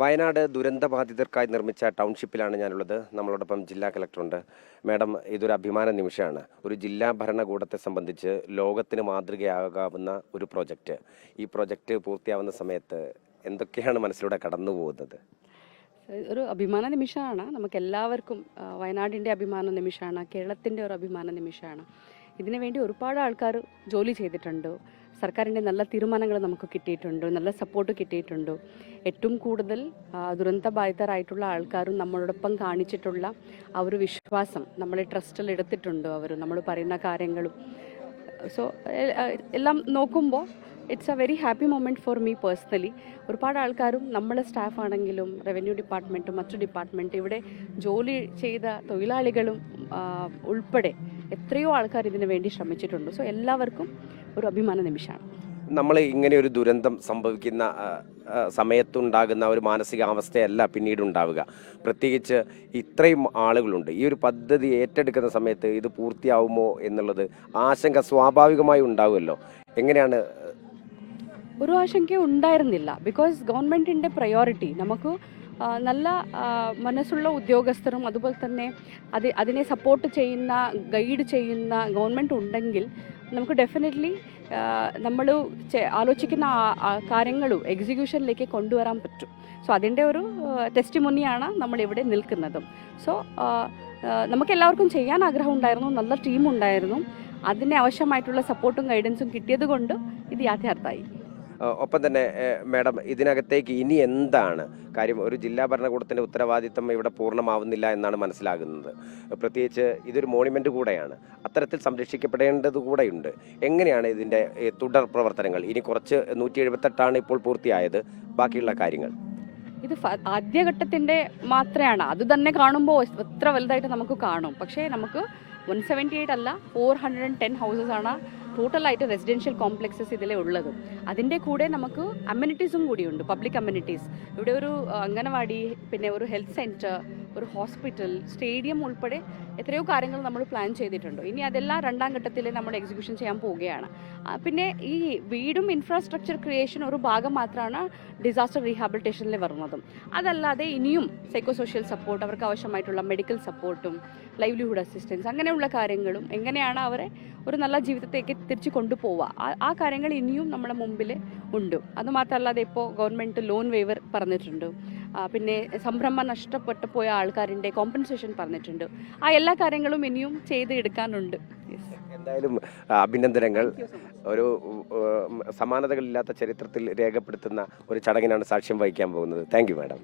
വയനാട് ദുരന്തബാധിതർക്കായി നിർമ്മിച്ച ടൗൺഷിപ്പിലാണ് ഞാനുള്ളത്. നമ്മളോടൊപ്പം ജില്ലാ കളക്ടറുണ്ട്. മാഡം, ഇതൊരു അഭിമാന നിമിഷമാണ്. ഒരു ജില്ലാ ഭരണകൂടത്തെ സംബന്ധിച്ച് ലോകത്തിന് മാതൃകയാകാവുന്ന ഒരു പ്രൊജക്റ്റ്. ഈ പ്രൊജക്റ്റ് പൂർത്തിയാവുന്ന സമയത്ത് എന്തൊക്കെയാണ് മനസ്സിലൂടെ കടന്നു പോകുന്നത്? ഒരു അഭിമാന നിമിഷമാണ് നമുക്കെല്ലാവർക്കും. വയനാടിൻ്റെ അഭിമാന നിമിഷമാണ്, കേരളത്തിൻ്റെ ഒരു അഭിമാന നിമിഷമാണ്. ഇതിനു വേണ്ടി ഒരുപാട് ആൾക്കാർ ജോലി ചെയ്തിട്ടുണ്ട്. സർക്കാരിൻ്റെ നല്ല തീരുമാനങ്ങൾ നമുക്ക് കിട്ടിയിട്ടുണ്ട്, നല്ല സപ്പോർട്ട് കിട്ടിയിട്ടുണ്ട്. ഏറ്റവും കൂടുതൽ ദുരന്തബാധിതരായിട്ടുള്ള ആൾക്കാരും നമ്മളോടൊപ്പം കാണിച്ചിട്ടുള്ള ആ ഒരു വിശ്വാസം നമ്മളെ ട്രസ്റ്റിൽ എടുത്തിട്ടുണ്ട്. അവർ നമ്മൾ പറയുന്ന കാര്യങ്ങളും സോ എല്ലാം നോക്കുമ്പോൾ it's A very happy moment for me personally. ഒരുപാട് ആൾക്കാരും നമ്മളെ സ്റ്റാഫാണെങ്കിലും റവന്യൂ ഡിപ്പാർട്ട്മെൻറ്റും മറ്റു ഡിപ്പാർട്ട്മെൻറ്റ് ഇവിടെ ജോലി ചെയ്ത തൊഴിലാളികളും ഉൾപ്പെടെ എത്രയോ ആൾക്കാർ ഇതിനു വേണ്ടി ശ്രമിച്ചിട്ടുണ്ട്. സോ എല്ലാവർക്കും ഒരു അഭിമാന നിമിഷമാണ്. നമ്മൾ ഇങ്ങനെ ഒരു ദുരന്തം സംഭവിക്കുന്ന സമയത്തുണ്ടാകുന്ന ഒരു മാനസികാവസ്ഥയല്ല പിന്നീട് ഉണ്ടാവുക. പ്രത്യേകിച്ച് ഇത്രയും ആളുകളുണ്ട്. ഈ ഒരു പദ്ധതി ഏറ്റെടുക്കുന്ന സമയത്ത് ഇത് പൂർത്തിയാവുമോ എന്നുള്ളത് ആശങ്ക സ്വാഭാവികമായി ഉണ്ടാവുമല്ലോ. എങ്ങനെയാണ്? ഒരു ആശങ്കയും ഉണ്ടായിരുന്നില്ല. ബിക്കോസ് ഗവൺമെൻറ്റിൻ്റെ പ്രയോറിറ്റി നമുക്ക് നല്ല മനസ്സുള്ള ഉദ്യോഗസ്ഥരും അതുപോലെ തന്നെ അതിനെ സപ്പോർട്ട് ചെയ്യുന്ന ഗൈഡ് ചെയ്യുന്ന ഗവൺമെൻറ് ഉണ്ടെങ്കിൽ നമുക്ക് ഡെഫിനറ്റ്ലി നമ്മൾ ആലോചിക്കുന്ന കാര്യങ്ങളും എക്സിക്യൂഷനിലേക്ക് കൊണ്ടുവരാൻ പറ്റും. സോ അതിൻ്റെ ഒരു ടെസ്റ്റിമോണിയാണ് നമ്മളിവിടെ നിൽക്കുന്നതും. സോ നമുക്കെല്ലാവർക്കും ചെയ്യാൻ ആഗ്രഹം ഉണ്ടായിരുന്നു, നല്ല ടീം ഉണ്ടായിരുന്നു. അതിന് ആവശ്യമായിട്ടുള്ള സപ്പോർട്ടും ഗൈഡൻസും കിട്ടിയത് കൊണ്ട് ഇത് യാഥാർത്ഥ്യമായി. ഒപ്പം തന്നെ മാഡം, ഇതിനകത്തേക്ക് ഇനി എന്താണ് കാര്യം? ഒരു ജില്ലാ ഭരണകൂടത്തിൻ്റെ ഉത്തരവാദിത്തം ഇവിടെ പൂർണ്ണമാവുന്നില്ല എന്നാണ് മനസ്സിലാകുന്നത്. പ്രത്യേകിച്ച് ഇതൊരു മോണിമെൻ്റ് കൂടെയാണ്, അത്തരത്തിൽ സംരക്ഷിക്കപ്പെടേണ്ടത് കൂടെയുണ്ട്. എങ്ങനെയാണ് ഇതിൻ്റെ തുടർ പ്രവർത്തനങ്ങൾ? ഇനി കുറച്ച് 178 ഇപ്പോൾ പൂർത്തിയായത്, ബാക്കിയുള്ള കാര്യങ്ങൾ ഇത് ആദ്യഘട്ടത്തിൻ്റെ മാത്രമാണ്. അത് തന്നെ കാണുമ്പോൾ എത്ര വലുതായിട്ട് നമുക്ക് കാണും. പക്ഷേ നമുക്ക് 178 അല്ല, 410 ഹൗസസ് ആണ് ടോട്ടലായിട്ട് റെസിഡൻഷ്യൽ കോംപ്ലക്സസ് ഇതിലെ ഉള്ളത്. അതിൻ്റെ കൂടെ നമുക്ക് അമ്യൂണിറ്റീസും കൂടിയുണ്ട്, പബ്ലിക് അമ്യൂണിറ്റീസ്. ഇവിടെ ഒരു അംഗനവാടി, പിന്നെ ഒരു ഹെൽത്ത് സെൻറ്റർ, ഒരു ഹോസ്പിറ്റൽ, സ്റ്റേഡിയം ഉൾപ്പെടെ എത്രയോ കാര്യങ്ങൾ നമ്മൾ പ്ലാൻ ചെയ്തിട്ടുണ്ട്. ഇനി അതെല്ലാം രണ്ടാം ഘട്ടത്തിൽ നമ്മൾ എക്സിക്യൂഷൻ ചെയ്യാൻ പോവുകയാണ്. പിന്നെ ഈ വീടും ഇൻഫ്രാസ്ട്രക്ചർ ക്രിയേഷൻ ഒരു ഭാഗം മാത്രമാണ് ഡിസാസ്റ്റർ റീഹാബിലിറ്റേഷനിൽ വരുന്നതും. അതല്ലാതെ ഇനിയും സൈക്കോ സോഷ്യൽ സപ്പോർട്ട്, അവർക്ക് ആവശ്യമായിട്ടുള്ള മെഡിക്കൽ സപ്പോർട്ടും ലൈവ്ലിഹുഡ് അസിസ്റ്റൻസ്, അങ്ങനെയുള്ള കാര്യങ്ങളും എങ്ങനെയാണ് അവരെ ഒരു നല്ല ജീവിതത്തേക്ക് തിരിച്ചു കൊണ്ടുപോവുക, ആ കാര്യങ്ങൾ ഇനിയും നമ്മുടെ മുമ്പിൽ ഉണ്ട്. അതുമാത്രമല്ലാതെ ഇപ്പോൾ ഗവൺമെൻറ് ലോൺ വേവർ പറഞ്ഞിട്ടുണ്ട്. പിന്നെ സംരംഭം നഷ്ടപ്പെട്ടു പോയ ആൾക്കാരിൻ്റെ കോമ്പൻസേഷൻ പറഞ്ഞിട്ടുണ്ട്. ആ എല്ലാ കാര്യങ്ങളും ഇനിയും ചെയ്ത് എടുക്കാനുണ്ട്. എന്തായാലും അഭിനന്ദനങ്ങൾ. ഒരു സമാനതകളില്ലാത്ത ചരിത്രത്തിൽ രേഖപ്പെടുത്തുന്ന ഒരു ചടങ്ങിനാണ് സാക്ഷ്യം വഹിക്കാൻ പോകുന്നത്. Thank you madam.